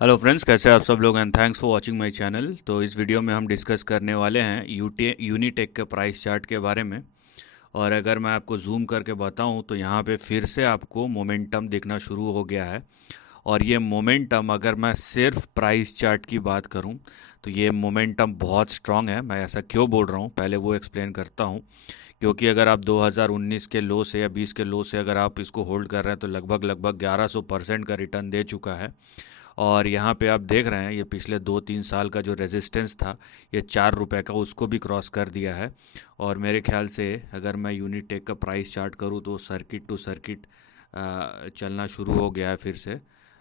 Hello friends, कैसे हैं आप सब लोग and thanks for watching my channel. तो इस वीडियो में हम डिस्कस करने वाले हैं यूनिटेक के प्राइस चार्ट के बारे में। और अगर मैं आपको जूम करके बताऊं तो यहाँ पे फिर से आपको मोमेंटम दिखना शुरू हो गया है। और ये मोमेंटम, अगर मैं सिर्फ प्राइस चार्ट की बात करूं तो ये मोमेंटम बहुत स्ट्रांग है। मैं ऐसा क्यों बोल रहा हूं, पहले वो एक्सप्लेन करता हूं। क्योंकि अगर आप 2019 के लो से या 20 के लो से अगर आप इसको होल्ड कर रहे हैं तो लगभग लगभग 1100% का रिटर्न दे चुका है। और यहाँ पे आप देख रहे हैं ये पिछले 2-3 साल का जो रेजिस्टेंस था, ये 4 रुपये का, उसको भी क्रॉस कर दिया है। और मेरे ख्याल से अगर मैं यूनिटेक का प्राइस चार्ट करूँ तो सर्किट टू सर्किट चलना शुरू हो गया है फिर से।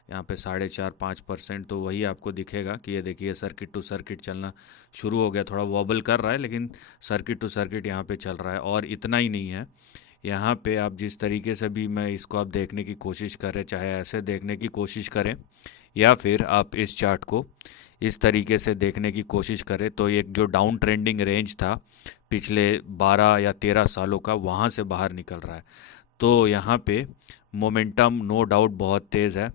यहाँ पे 4.5-5% तो वही आपको दिखेगा कि ये देखिए सर्किट टू सर्किट चलना शुरू हो गया। थोड़ा वॉबल कर रहा है लेकिन सर्किट टू सर्किट यहाँ पे चल रहा है। और इतना ही नहीं है, यहाँ पे आप जिस तरीके से भी मैं इसको आप देखने की कोशिश करें, चाहे ऐसे देखने की कोशिश करें या फिर आप इस चार्ट को इस तरीके से देखने की कोशिश करें, तो एक जो डाउन ट्रेंडिंग रेंज था पिछले 12 या 13 सालों का, वहाँ से बाहर निकल रहा है। तो यहाँ पे मोमेंटम नो डाउट बहुत तेज़ है।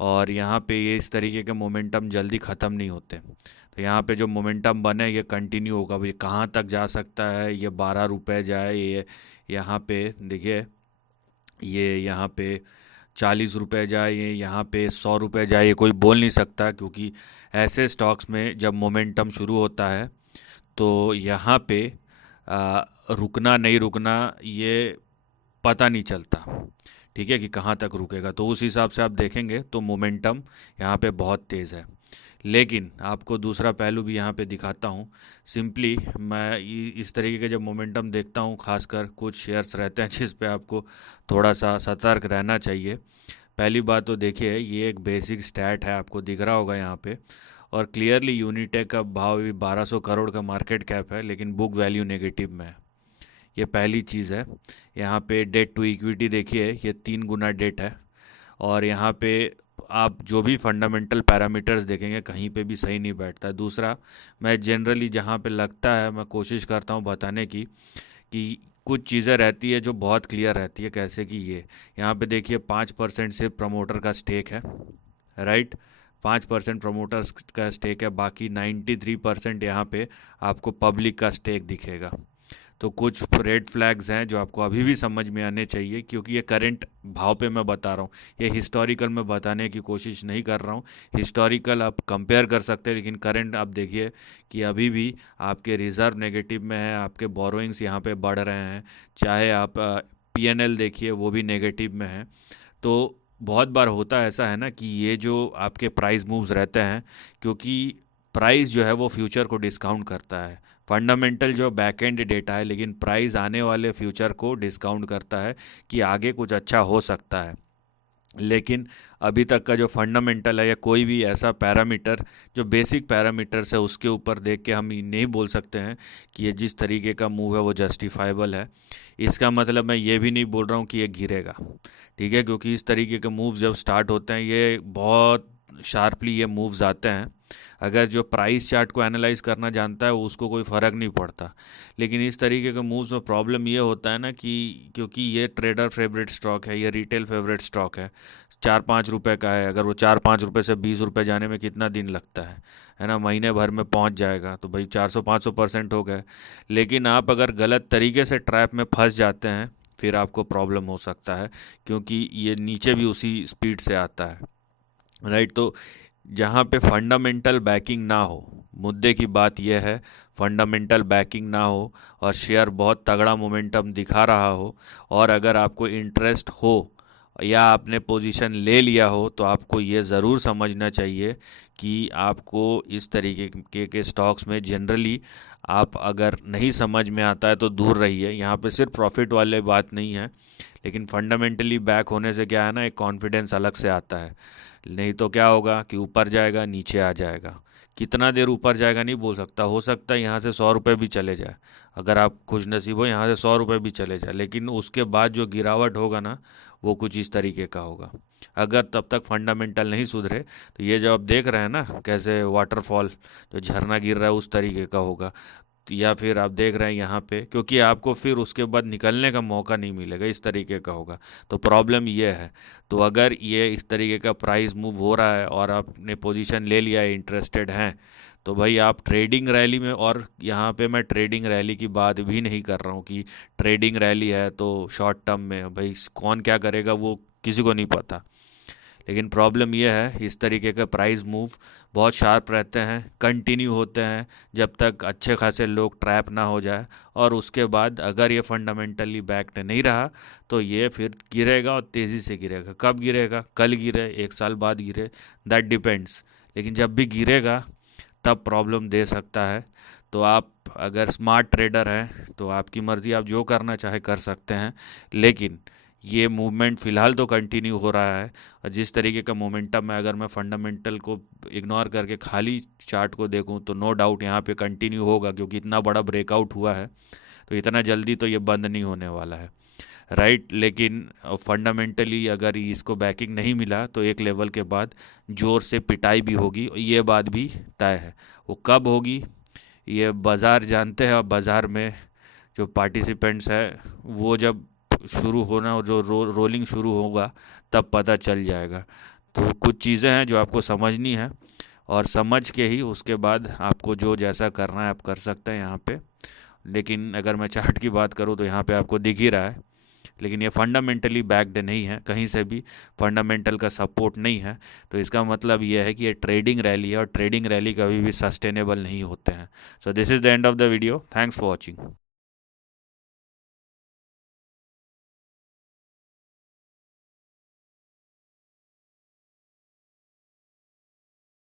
और यहाँ पे ये इस तरीके के मोमेंटम जल्दी ख़त्म नहीं होते। तो यहाँ पे जो मोमेंटम बने ये कंटिन्यू होगा। ये कहाँ तक जा सकता है, ये 12 रुपये जाए, ये यहाँ पे देखिए, ये यहाँ पे 40 रुपये जाए, ये यहाँ पे 100 रुपये जाए, ये कोई बोल नहीं सकता। क्योंकि ऐसे स्टॉक्स में जब मोमेंटम शुरू होता है तो यहाँ पे रुकना नहीं रुकना ये पता नहीं चलता। ठीक है कि कहाँ तक रुकेगा। तो उस हिसाब से आप देखेंगे तो मोमेंटम यहाँ पे बहुत तेज़ है। लेकिन आपको दूसरा पहलू भी यहाँ पे दिखाता हूँ। सिंपली मैं इस तरीके के जब मोमेंटम देखता हूँ, खासकर कुछ शेयर्स रहते हैं जिस पे आपको थोड़ा सा सतर्क रहना चाहिए। पहली बात तो देखिए, ये एक बेसिक स्टैट है, आपको दिख रहा होगा यहाँ पे। और क्लियरली यूनिटेक का भाव भी 1200 करोड़ का मार्केट कैप है, लेकिन बुक वैल्यू नेगेटिव में है। ये पहली चीज़ है। यहाँ पे डेट टू इक्विटी देखिए, ये 3 गुना डेट है। और यहाँ पे आप जो भी फंडामेंटल पैरामीटर्स देखेंगे कहीं पे भी सही नहीं बैठता है। दूसरा, मैं जनरली जहाँ पे लगता है मैं कोशिश करता हूँ बताने की कि कुछ चीज़ें रहती है जो बहुत क्लियर रहती है। कैसे कि ये यहाँ पे देखिए 5% से प्रमोटर का स्टेक है, राइट। 5% प्रमोटर्स का स्टेक है, बाकी 93% यहाँ पे आपको पब्लिक का स्टेक दिखेगा। तो कुछ रेड फ्लैग्स हैं जो आपको अभी भी समझ में आने चाहिए, क्योंकि ये करंट भाव पे मैं बता रहा हूँ। ये हिस्टोरिकल में बताने की कोशिश नहीं कर रहा हूँ। हिस्टोरिकल आप कंपेयर कर सकते हैं, लेकिन करंट आप देखिए कि अभी भी आपके रिज़र्व नेगेटिव में है, आपके बोरोइंग्स यहाँ पे बढ़ रहे हैं। चाहे आप पीएनएल देखिए, वो भी नेगेटिव में है। तो बहुत बार होता ऐसा है ना कि ये जो आपके प्राइस मूव्स रहते हैं, क्योंकि प्राइस जो है वो फ्यूचर को डिस्काउंट करता है। फंडामेंटल जो बैक एंड डेटा है, लेकिन प्राइस आने वाले फ्यूचर को डिस्काउंट करता है कि आगे कुछ अच्छा हो सकता है। लेकिन अभी तक का जो फंडामेंटल है या कोई भी ऐसा पैरामीटर जो बेसिक पैरामीटर्स है, उसके ऊपर देख के हम ये नहीं बोल सकते हैं कि ये जिस तरीके का मूव है वो जस्टिफाइबल है। इसका मतलब मैं ये भी नहीं बोल रहा हूँ कि ये गिरेगा, ठीक है। क्योंकि इस तरीके के मूव्स जब स्टार्ट होते हैं, ये बहुत शार्पली ये मूव्स आते हैं। अगर जो प्राइस चार्ट को एनालाइज करना जानता है उसको कोई फ़र्क नहीं पड़ता। लेकिन इस तरीके के मूव्स में प्रॉब्लम ये होता है ना कि क्योंकि ये ट्रेडर फेवरेट स्टॉक है, ये रिटेल फेवरेट स्टॉक है, 4-5 रुपए का है। अगर वो 4-5 रुपए से 20 रुपए जाने में कितना दिन लगता है ना, महीने भर में पहुंच जाएगा। तो भाई 400-500% हो गए। लेकिन आप अगर गलत तरीके से ट्रैप में फंस जाते हैं फिर आपको प्रॉब्लम हो सकता है, क्योंकि ये नीचे भी उसी स्पीड से आता है, राइट। तो जहाँ पे फंडामेंटल बैकिंग ना हो, मुद्दे की बात यह है, फंडामेंटल बैकिंग ना हो और शेयर बहुत तगड़ा मोमेंटम दिखा रहा हो, और अगर आपको इंटरेस्ट हो या आपने पोजीशन ले लिया हो, तो आपको ये ज़रूर समझना चाहिए कि आपको इस तरीके के स्टॉक्स में जनरली आप अगर नहीं समझ में आता है तो दूर रहिए। यहाँ पे सिर्फ प्रॉफिट वाले बात नहीं है, लेकिन फंडामेंटली बैक होने से क्या है ना, एक कॉन्फिडेंस अलग से आता है। नहीं तो क्या होगा कि ऊपर जाएगा नीचे आ जाएगा। कितना देर ऊपर जाएगा नहीं बोल सकता, हो सकता है यहाँ से 100 रुपये भी चले जाए। अगर आप खुश नसीब हो यहाँ से 100 रुपये भी चले जाए, लेकिन उसके बाद जो गिरावट होगा ना, वो कुछ इस तरीके का होगा। अगर तब तक फंडामेंटल नहीं सुधरे तो ये जो आप देख रहे हैं ना कैसे वाटरफॉल, जो झरना गिर रहा है, उस तरीके का होगा। या फिर आप देख रहे हैं यहाँ पे, क्योंकि आपको फिर उसके बाद निकलने का मौका नहीं मिलेगा, इस तरीके का होगा। तो प्रॉब्लम ये है। तो अगर ये इस तरीके का प्राइस मूव हो रहा है और आपने पोजीशन ले लिया है, इंटरेस्टेड हैं, तो भाई आप ट्रेडिंग रैली में, और यहाँ पे मैं ट्रेडिंग रैली की बात भी नहीं कर रहा हूँ कि ट्रेडिंग रैली है तो शॉर्ट टर्म में भाई कौन क्या करेगा वो किसी को नहीं पता। लेकिन प्रॉब्लम यह है, इस तरीके का प्राइस मूव बहुत शार्प रहते हैं, कंटिन्यू होते हैं जब तक अच्छे खासे लोग ट्रैप ना हो जाए, और उसके बाद अगर ये फंडामेंटली बैक्ड नहीं रहा तो ये फिर गिरेगा, और तेज़ी से गिरेगा। कब गिरेगा? कल गिरे, एक साल बाद गिरे, दैट डिपेंड्स। लेकिन जब भी गिरेगा तब प्रॉब्लम दे सकता है। तो आप अगर स्मार्ट ट्रेडर हैं तो आपकी मर्ज़ी, आप जो करना चाहे कर सकते हैं। लेकिन ये मूवमेंट फ़िलहाल तो कंटिन्यू हो रहा है, और जिस तरीके का मोमेंटम है, अगर मैं फंडामेंटल को इग्नोर करके खाली चार्ट को देखूं तो नो डाउट यहाँ पे कंटिन्यू होगा, क्योंकि इतना बड़ा ब्रेकआउट हुआ है तो इतना जल्दी तो ये बंद नहीं होने वाला है, राइट। लेकिन फंडामेंटली अगर इसको बैकिंग नहीं मिला तो एक लेवल के बाद ज़ोर से पिटाई भी होगी, ये बात भी तय है। वो कब होगी ये बाज़ार जानते हैं, और बाज़ार में जो पार्टिसिपेंट्स है वो जब शुरू होना, और जो रोलिंग शुरू होगा तब पता चल जाएगा। तो कुछ चीज़ें हैं जो आपको समझनी है, और समझ के ही उसके बाद आपको जो जैसा करना है आप कर सकते हैं यहाँ पे। लेकिन अगर मैं चार्ट की बात करूँ तो यहाँ पे आपको दिख ही रहा है, लेकिन ये फंडामेंटली बैक्ड नहीं है, कहीं से भी फंडामेंटल का सपोर्ट नहीं है। तो इसका मतलब ये है कि ये ट्रेडिंग रैली है, और ट्रेडिंग रैली कभी भी सस्टेनेबल नहीं होते हैं। So this is the end of the video. Thanks for watching.